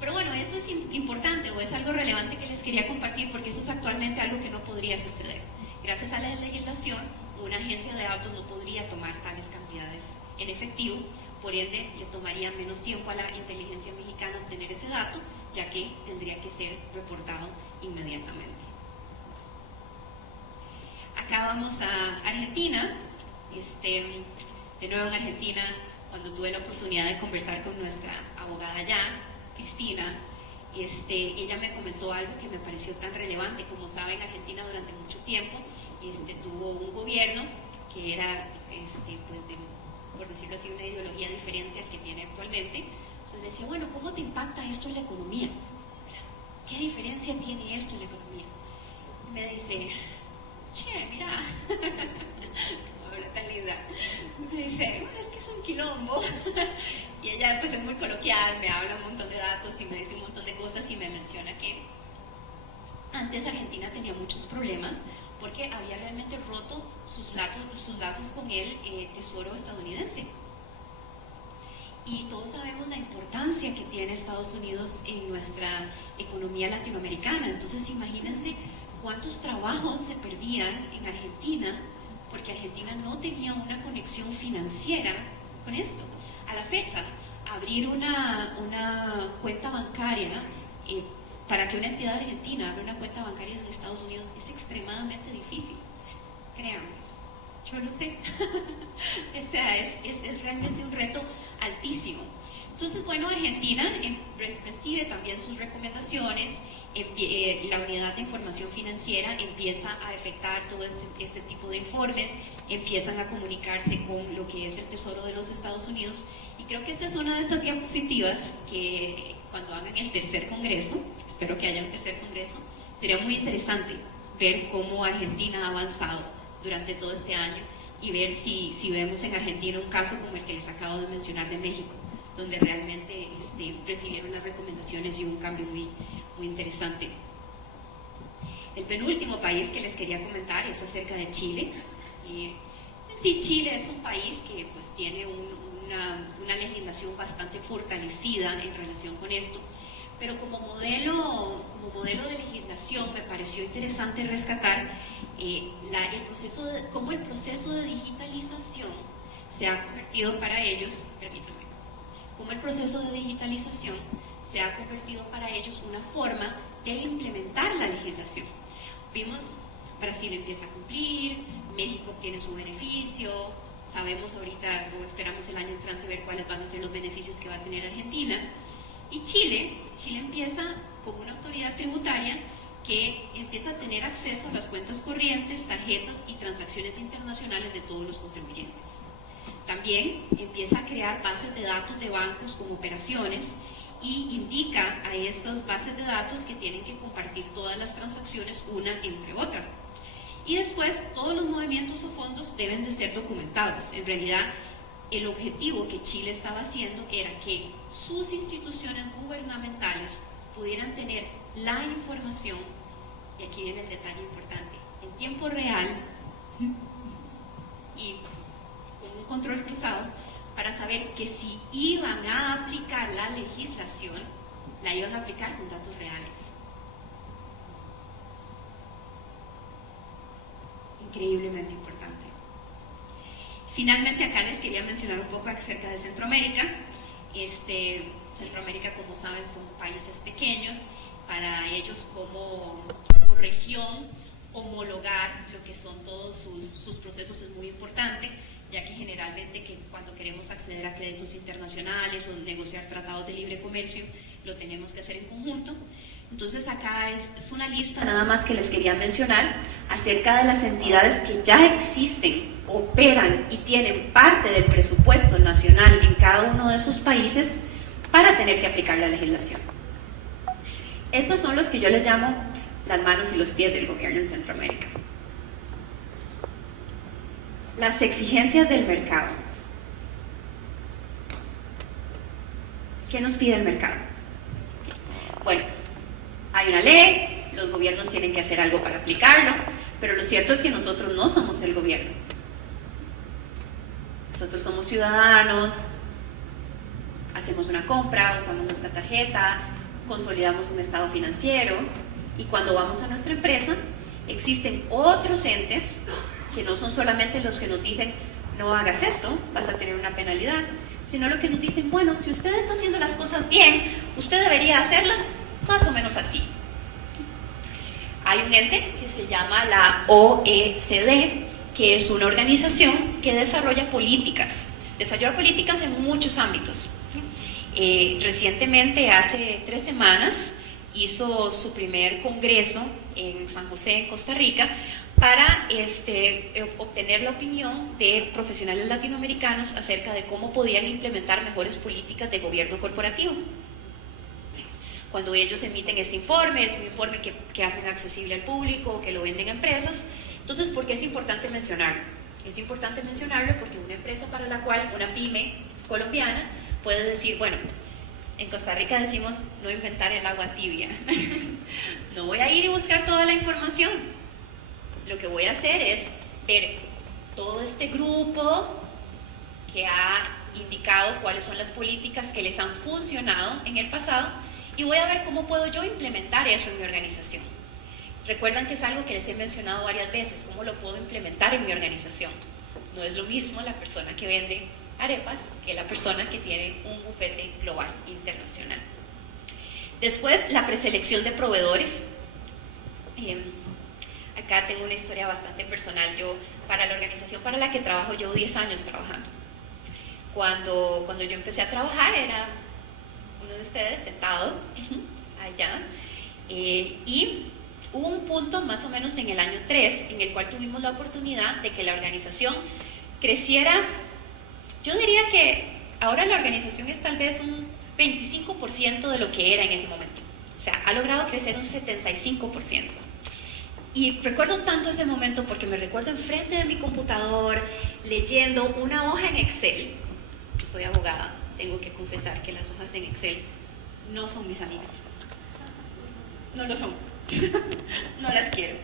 Pero bueno, eso es importante o es algo relevante que les quería compartir porque eso es actualmente algo que no podría suceder. Gracias a la legislación, una agencia de datos no podría tomar tales cantidades en efectivo, por ende le tomaría menos tiempo a la inteligencia mexicana obtener ese dato, ya que tendría que ser reportado inmediatamente. Acá vamos a Argentina. De nuevo en Argentina, cuando tuve la oportunidad de conversar con nuestra abogada allá, Cristina, ella me comentó algo que me pareció tan relevante. Como saben, Argentina durante mucho tiempo tuvo un gobierno que era, pues por decirlo así, una ideología diferente al que tiene actualmente. Entonces decía, bueno, ¿cómo te impacta esto en la economía? ¿Qué diferencia tiene esto en la economía? Y me dice, che, mira, habla tan linda. Me dice, bueno, es que es un quilombo. Y ella pues es muy coloquial, me habla un montón de datos y me dice un montón de cosas y me menciona que antes Argentina tenía muchos problemas porque había realmente roto sus lazos con el tesoro estadounidense. Y todos sabemos la importancia que tiene Estados Unidos en nuestra economía latinoamericana. Entonces imagínense cuántos trabajos se perdían en Argentina porque Argentina no tenía una conexión financiera con esto. A la fecha, abrir una cuenta bancaria para que una entidad argentina abra una cuenta bancaria en Estados Unidos es extremadamente difícil. Créanme, yo lo sé. O sea, es realmente un reto altísimo. Entonces, bueno, Argentina recibe también sus recomendaciones. La unidad de información financiera empieza a efectuar todo este tipo de informes, empiezan a comunicarse con lo que es el Tesoro de los Estados Unidos, y creo que esta es una de estas diapositivas que cuando hagan el tercer congreso, espero que haya un tercer congreso, sería muy interesante ver cómo Argentina ha avanzado durante todo este año y ver si vemos en Argentina un caso como el que les acabo de mencionar de México, donde realmente recibieron las recomendaciones y un cambio muy interesante. El penúltimo país que les quería comentar es acerca de Chile. Sí, Chile es un país que pues tiene una legislación bastante fortalecida en relación con esto, pero como modelo de legislación me pareció interesante rescatar cómo el proceso de digitalización se ha convertido para ellos, cómo el proceso de digitalización se ha convertido para ellos una forma de implementar la legislación. Vimos, Brasil empieza a cumplir, México obtiene su beneficio, sabemos ahorita, o esperamos el año entrante ver cuáles van a ser los beneficios que va a tener Argentina. Y Chile empieza como una autoridad tributaria que empieza a tener acceso a las cuentas corrientes, tarjetas y transacciones internacionales de todos los contribuyentes. También empieza a crear bases de datos de bancos con operaciones y indica a estas bases de datos que tienen que compartir todas las transacciones una entre otra. Y después todos los movimientos o fondos deben de ser documentados. En realidad el objetivo que Chile estaba haciendo era que sus instituciones gubernamentales pudieran tener la información, y aquí viene el detalle importante, en tiempo real y con un control cruzado, para saber que si iban a aplicar la legislación, la iban a aplicar con datos reales. Increíblemente importante. Finalmente, acá les quería mencionar un poco acerca de Centroamérica. Centroamérica, como saben, son países pequeños. Para ellos como región, homologar lo que son todos sus procesos es muy importante, ya que generalmente cuando queremos acceder a créditos internacionales o negociar tratados de libre comercio, lo tenemos que hacer en conjunto. Entonces acá es una lista nada más que les quería mencionar acerca de las entidades que ya existen, operan y tienen parte del presupuesto nacional en cada uno de esos países para tener que aplicar la legislación. Estos son los que yo les llamo las manos y los pies del gobierno en Centroamérica. Las exigencias del mercado. ¿Qué nos pide el mercado? Bueno, hay una ley, los gobiernos tienen que hacer algo para aplicarlo, pero lo cierto es que nosotros no somos el gobierno. Nosotros somos ciudadanos, hacemos una compra, usamos nuestra tarjeta, consolidamos un estado financiero, y cuando vamos a nuestra empresa, existen otros entes que no son solamente los que nos dicen no hagas esto, vas a tener una penalidad, sino lo que nos dicen, bueno, si usted está haciendo las cosas bien, usted debería hacerlas más o menos así. Hay un ente que se llama la OECD, que es una organización que desarrolla políticas en muchos ámbitos. Recientemente, hace 3 semanas, hizo su primer congreso en San José, en Costa Rica, para obtener la opinión de profesionales latinoamericanos acerca de cómo podían implementar mejores políticas de gobierno corporativo. Cuando ellos emiten este informe, es un informe que hacen accesible al público, que lo venden a empresas. Entonces, ¿por qué es importante mencionarlo? Es importante mencionarlo porque una empresa para la cual una pyme colombiana puede decir, bueno, en Costa Rica decimos no inventar el agua tibia. No voy a ir y buscar toda la información. Lo que voy a hacer es ver todo este grupo que ha indicado cuáles son las políticas que les han funcionado en el pasado y voy a ver cómo puedo yo implementar eso en mi organización. Recuerdan que es algo que les he mencionado varias veces, cómo lo puedo implementar en mi organización. No es lo mismo la persona que vende arepas que la persona que tiene un bufete global internacional. Después, la preselección de proveedores. Acá tengo una historia bastante personal. Yo, para la organización para la que trabajo, llevo 10 años trabajando. Cuando yo empecé a trabajar, era uno de ustedes sentado allá, y hubo un punto más o menos en el año 3 en el cual tuvimos la oportunidad de que la organización creciera. Yo diría que ahora la organización es tal vez un 25% de lo que era en ese momento. O sea, ha logrado crecer un 75%. Y recuerdo tanto ese momento porque me recuerdo enfrente de mi computador leyendo una hoja en Excel. Yo soy abogada, tengo que confesar que las hojas en Excel no son mis amigas. No lo son. No las quiero.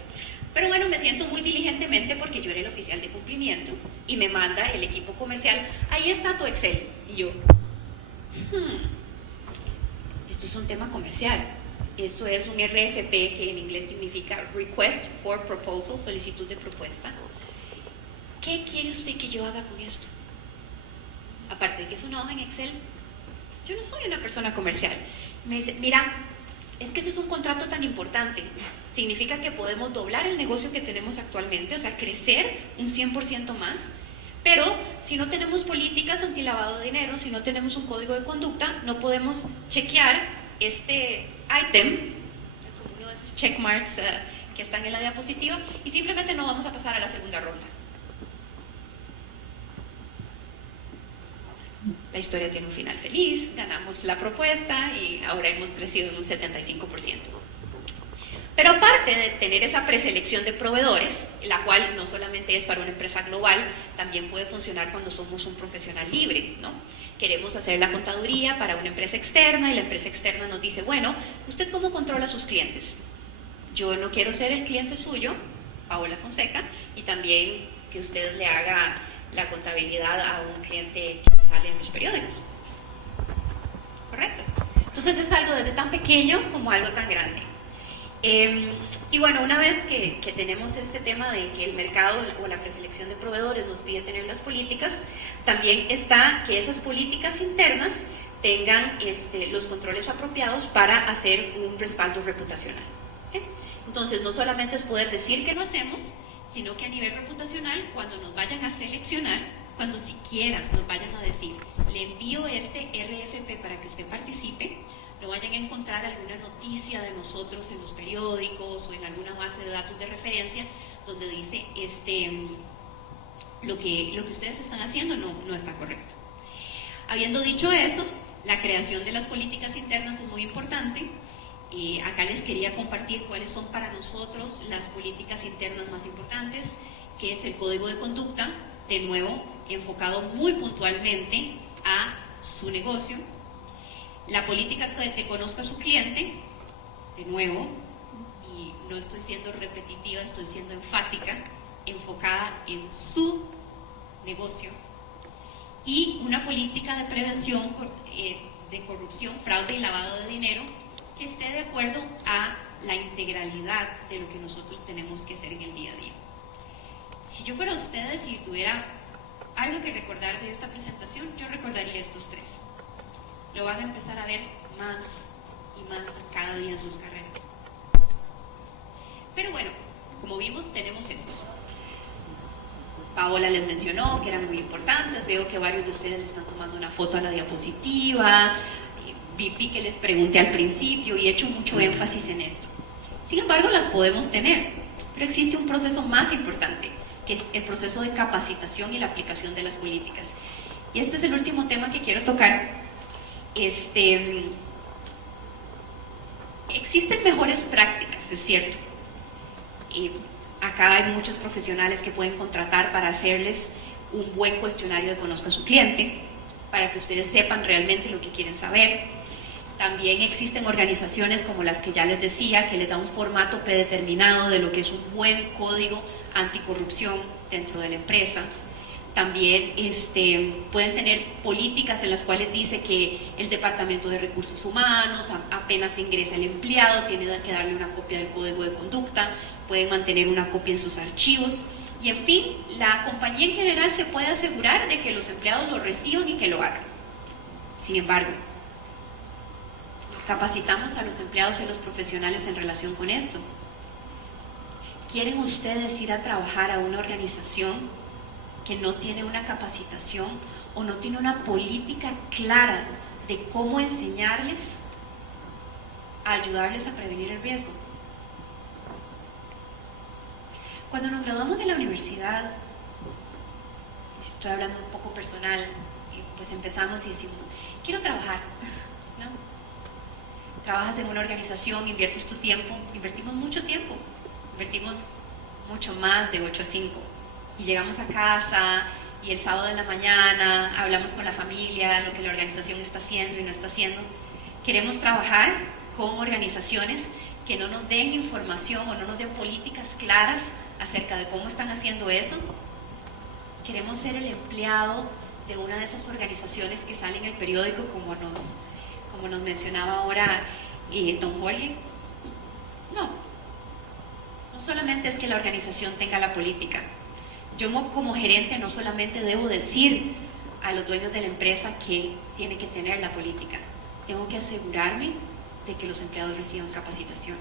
Pero bueno, me siento muy diligentemente porque yo era el oficial de cumplimiento y me manda el equipo comercial, ahí está tu Excel. Y yo, esto es un tema comercial. Esto es un RFP, que en inglés significa Request for Proposal, solicitud de propuesta. ¿Qué quiere usted que yo haga con esto? Aparte de que es una hoja en Excel, yo no soy una persona comercial. Me dice, mira, es que ese es un contrato tan importante. Significa que podemos doblar el negocio que tenemos actualmente, o sea, crecer un 100% más. Pero si no tenemos políticas antilavado de dinero, si no tenemos un código de conducta, no podemos chequear este item, como uno de esos checkmarks que están en la diapositiva, y simplemente no vamos a pasar a la segunda ronda. La historia tiene un final feliz, ganamos la propuesta y ahora hemos crecido en un 75%. Pero aparte de tener esa preselección de proveedores, la cual no solamente es para una empresa global, también puede funcionar cuando somos un profesional libre, ¿no? Queremos hacer la contaduría para una empresa externa y la empresa externa nos dice, bueno, ¿usted cómo controla a sus clientes? Yo no quiero ser el cliente suyo, Paola Fonseca, y también que usted le haga la contabilidad a un cliente que sale en los periódicos. ¿Correcto? Entonces es algo desde tan pequeño como algo tan grande. Y bueno, una vez que tenemos este tema de que el mercado o la preselección de proveedores nos pide tener las políticas, también está que esas políticas internas tengan los controles apropiados para hacer un respaldo reputacional. Entonces, no solamente es poder decir que lo hacemos, sino que a nivel reputacional, cuando nos vayan a seleccionar, cuando siquiera nos vayan a decir, le envío este RFP para que usted participe, no vayan a encontrar alguna noticia de nosotros en los periódicos o en alguna base de datos de referencia donde dice lo que ustedes están haciendo no está correcto. Habiendo dicho eso, la creación de las políticas internas es muy importante. Acá les quería compartir cuáles son para nosotros las políticas internas más importantes, que es el código de conducta, de nuevo enfocado muy puntualmente a su negocio. La política que conozca a su cliente, de nuevo, y no estoy siendo repetitiva, estoy siendo enfática, enfocada en su negocio. y una política de prevención de corrupción, fraude y lavado de dinero que esté de acuerdo a la integralidad de lo que nosotros tenemos que hacer en el día a día. Si yo fuera ustedes y tuviera algo que recordar de esta presentación, yo recordaría estos tres. Lo van a empezar a ver más y más cada día en sus carreras. Pero bueno, como vimos, tenemos estos. Paola les mencionó que eran muy importantes. Veo que varios de ustedes le están tomando una foto a la diapositiva. Vi que les pregunté al principio y he hecho mucho énfasis en esto. Sin embargo, las podemos tener, pero existe un proceso más importante, que es el proceso de capacitación y la aplicación de las políticas. Y este es el último tema que quiero tocar. Existen mejores prácticas, es cierto. Acá hay muchos profesionales que pueden contratar para hacerles un buen cuestionario de conozca a su cliente, para que ustedes sepan realmente lo que quieren saber. También existen organizaciones como las que ya les decía, que les da un formato predeterminado de lo que es un buen código anticorrupción dentro de la empresa. También pueden tener políticas en las cuales dice que el Departamento de Recursos Humanos, apenas ingresa el empleado, tiene que darle una copia del código de conducta, pueden mantener una copia en sus archivos. Y en fin, la compañía en general se puede asegurar de que los empleados lo reciban y que lo hagan. Sin embargo, capacitamos a los empleados y a los profesionales en relación con esto. ¿Quieren ustedes ir a trabajar a una organización que no tiene una capacitación o no tiene una política clara de cómo enseñarles a ayudarles a prevenir el riesgo? Cuando nos graduamos de la universidad, estoy hablando un poco personal, pues empezamos y decimos, quiero trabajar, ¿no? Trabajas en una organización, inviertes tu tiempo, invertimos mucho tiempo, invertimos mucho más de 8 a 5. Y llegamos a casa y el sábado de la mañana hablamos con la familia, lo que la organización está haciendo y no está haciendo. Queremos trabajar con organizaciones que no nos den información o no nos den políticas claras acerca de cómo están haciendo eso. Queremos ser el empleado de una de esas organizaciones que sale en el periódico, como nos mencionaba ahora don Jorge. No solamente es que la organización tenga la política. Yo como gerente no solamente debo decir a los dueños de la empresa que tiene que tener la política, tengo que asegurarme de que los empleados reciban capacitación.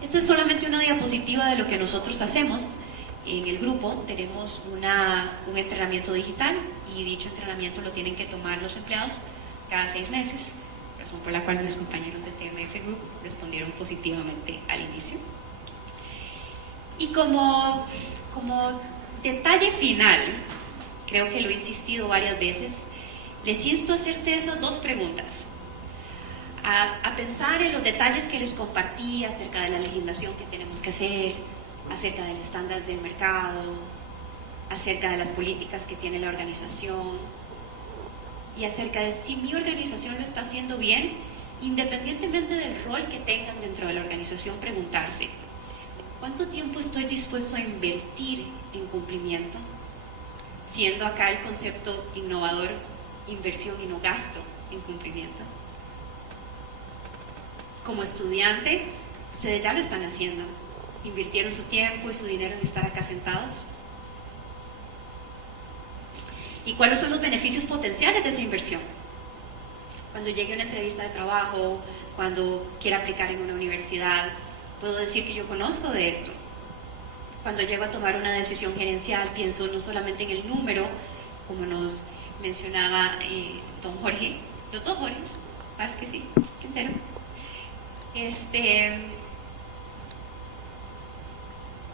Esta es solamente una diapositiva de lo que nosotros hacemos. En el grupo tenemos un entrenamiento digital y dicho entrenamiento lo tienen que tomar los empleados cada 6 meses, razón por la cual mis compañeros de TMF Group respondieron positivamente al inicio. Y como detalle final, creo que lo he insistido varias veces, les insto a hacerte esas 2 preguntas. A pensar en los detalles que les compartí acerca de la legislación que tenemos que hacer, acerca del estándar del mercado, acerca de las políticas que tiene la organización y acerca de si mi organización lo está haciendo bien, independientemente del rol que tengan dentro de la organización, preguntarse, ¿cuánto tiempo estoy dispuesto a invertir en cumplimiento? Siendo acá el concepto innovador, inversión y no gasto en cumplimiento. Como estudiante, ustedes ya lo están haciendo. ¿Invirtieron su tiempo y su dinero en estar acá sentados? ¿Y cuáles son los beneficios potenciales de esa inversión? Cuando llegue a una entrevista de trabajo, cuando quiera aplicar en una universidad, puedo decir que yo conozco de esto. Cuando llego a tomar una decisión gerencial, pienso no solamente en el número, como nos mencionaba don Jorge, los 2 Jorge, más que sí, Quintero.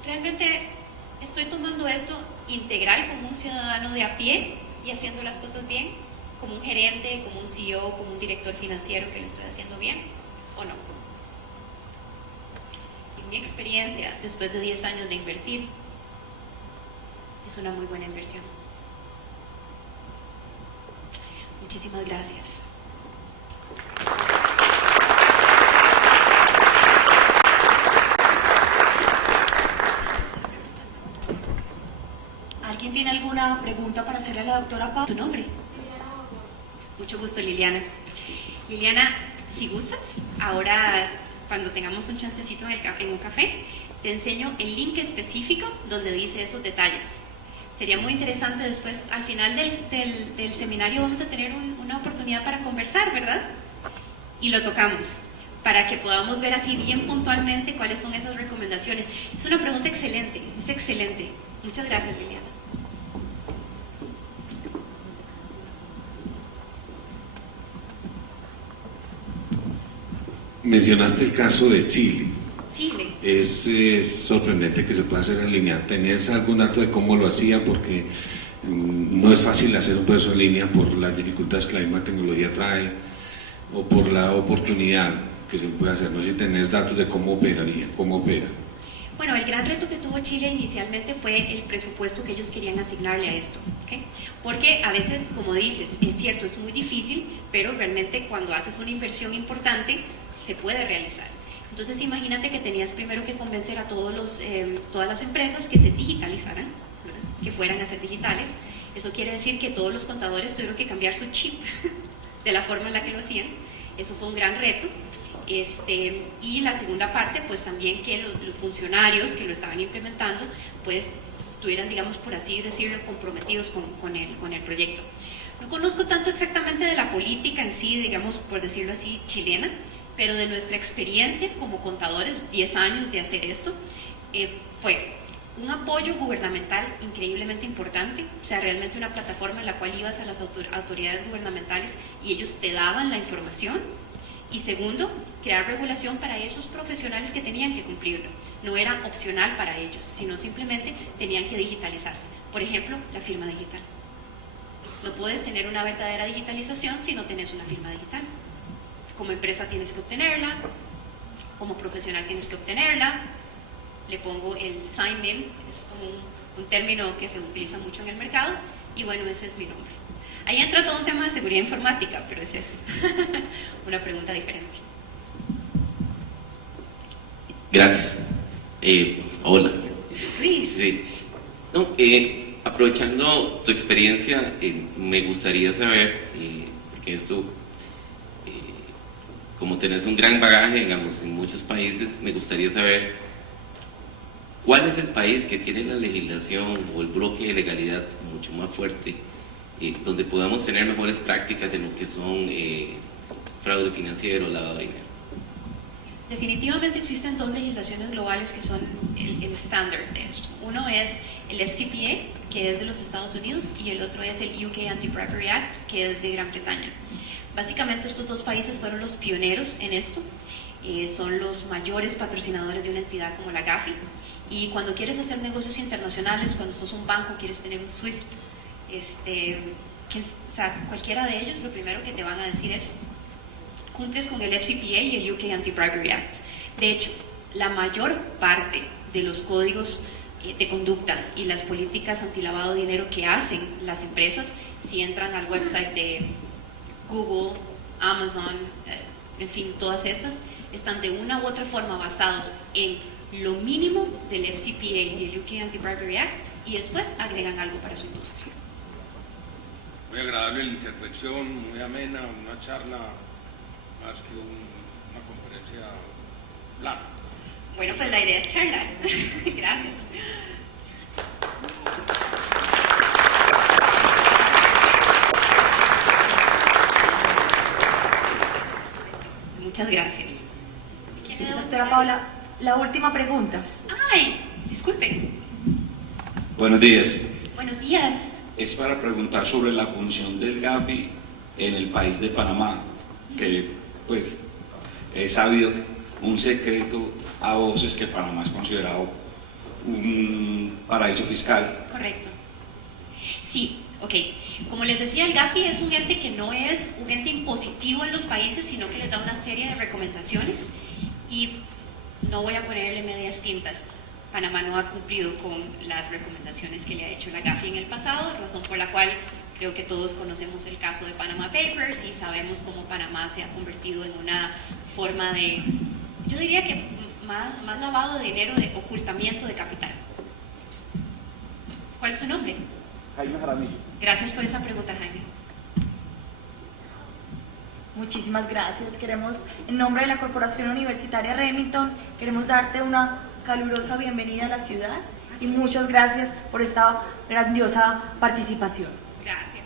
Realmente estoy tomando esto integral como un ciudadano de a pie y haciendo las cosas bien, como un gerente, como un CEO, como un director financiero que lo estoy haciendo bien, ¿o no? En mi experiencia, después de 10 años de invertir, es una muy buena inversión. Muchísimas gracias. ¿Alguien tiene alguna una pregunta para hacerle a la doctora Paula. ¿Tu nombre? Mucho gusto, Liliana. Liliana, si gustas, ahora cuando tengamos un chancecito en un café, te enseño el link específico donde dice esos detalles. Sería muy interesante después, al final del seminario vamos a tener una oportunidad para conversar, ¿verdad? Y lo tocamos, para que podamos ver así bien puntualmente cuáles son esas recomendaciones. Es una pregunta excelente, es excelente. Muchas gracias, Liliana. Mencionaste el caso de Chile. Chile. Es sorprendente que se pueda hacer en línea. ¿Tenés algún dato de cómo lo hacía? Porque no es fácil hacer un proceso en línea por las dificultades que la misma tecnología trae o por la oportunidad que se puede hacer. No sé si tenés datos de cómo operaría, cómo opera. Bueno, el gran reto que tuvo Chile inicialmente fue el presupuesto que ellos querían asignarle a esto, ¿okay? Porque a veces, como dices, es cierto, es muy difícil, pero realmente cuando haces una inversión importante, se puede realizar. Entonces imagínate que tenías primero que convencer a todas las empresas que se digitalizaran, ¿verdad? Que fueran a ser digitales. Eso quiere decir que todos los contadores tuvieron que cambiar su chip de la forma en la que lo hacían. Eso fue un gran reto. Y la segunda parte, pues también que los funcionarios que lo estaban implementando, pues estuvieran, digamos, por así decirlo, comprometidos con el proyecto. No conozco tanto exactamente de la política en sí, digamos, por decirlo así, chilena, pero de nuestra experiencia como contadores, 10 años de hacer esto, fue un apoyo gubernamental increíblemente importante, o sea, realmente una plataforma en la cual ibas a las autoridades gubernamentales y ellos te daban la información. Y segundo, crear regulación para esos profesionales que tenían que cumplirlo. No era opcional para ellos, sino simplemente tenían que digitalizarse. Por ejemplo, la firma digital. No puedes tener una verdadera digitalización si no tienes una firma digital. Como empresa tienes que obtenerla, como profesional tienes que obtenerla. Le pongo el sign-in, es como un término que se utiliza mucho en el mercado, y bueno, ese es mi nombre. Ahí entra todo un tema de seguridad informática, pero esa es una pregunta diferente. Gracias. Hola. Luis. Sí. No, aprovechando tu experiencia, me gustaría saber, porque esto, como tenés un gran bagaje, digamos, en muchos países, me gustaría saber cuál es el país que tiene la legislación o el bloque de legalidad mucho más fuerte, donde podamos tener mejores prácticas en lo que son fraude financiero, lavado de dinero. Definitivamente existen dos legislaciones globales que son el estándar de esto. Uno es el FCPA, que es de los Estados Unidos, y el otro es el UK Anti-Bribery Act, que es de Gran Bretaña. Básicamente estos dos países fueron los pioneros en esto, son los mayores patrocinadores de una entidad como la Gafi, y cuando quieres hacer negocios internacionales, cuando sos un banco, quieres tener un SWIFT, o sea, cualquiera de ellos lo primero que te van a decir es cumples con el FCPA y el UK Anti-Bribery Act. De hecho, la mayor parte de los códigos de conducta y las políticas antilavado de dinero que hacen las empresas, si entran al website de Google, Amazon, en fin, todas estas, están de una u otra forma basados en lo mínimo del FCPA y el UK Anti-Bribery Act, y después agregan algo para su industria. Muy agradable la intervención, muy amena, una charla más que una conferencia larga. Bueno, pues la idea es charlar. Gracias. Muchas gracias. Doctora Paula, la última pregunta. Ay, disculpe. Buenos días. Buenos días. Es para preguntar sobre la función del Gafi en el país de Panamá, que pues he sabido un secreto a voces que Panamá es considerado un paraíso fiscal. Correcto. Sí, ok. Como les decía, el Gafi es un ente que no es un ente impositivo en los países, sino que les da una serie de recomendaciones, y no voy a ponerle medias tintas. Panamá no ha cumplido con las recomendaciones que le ha hecho la Gafi en el pasado, razón por la cual creo que todos conocemos el caso de Panama Papers y sabemos cómo Panamá se ha convertido en una forma de, yo diría que más lavado de dinero, de ocultamiento de capital. ¿Cuál es su nombre? Jaime Jaramillo. Gracias por esa pregunta, Jaime. Muchísimas gracias. Queremos, en nombre de la Corporación Universitaria Remington, queremos darte una calurosa bienvenida a la ciudad y muchas gracias por esta grandiosa participación. Gracias.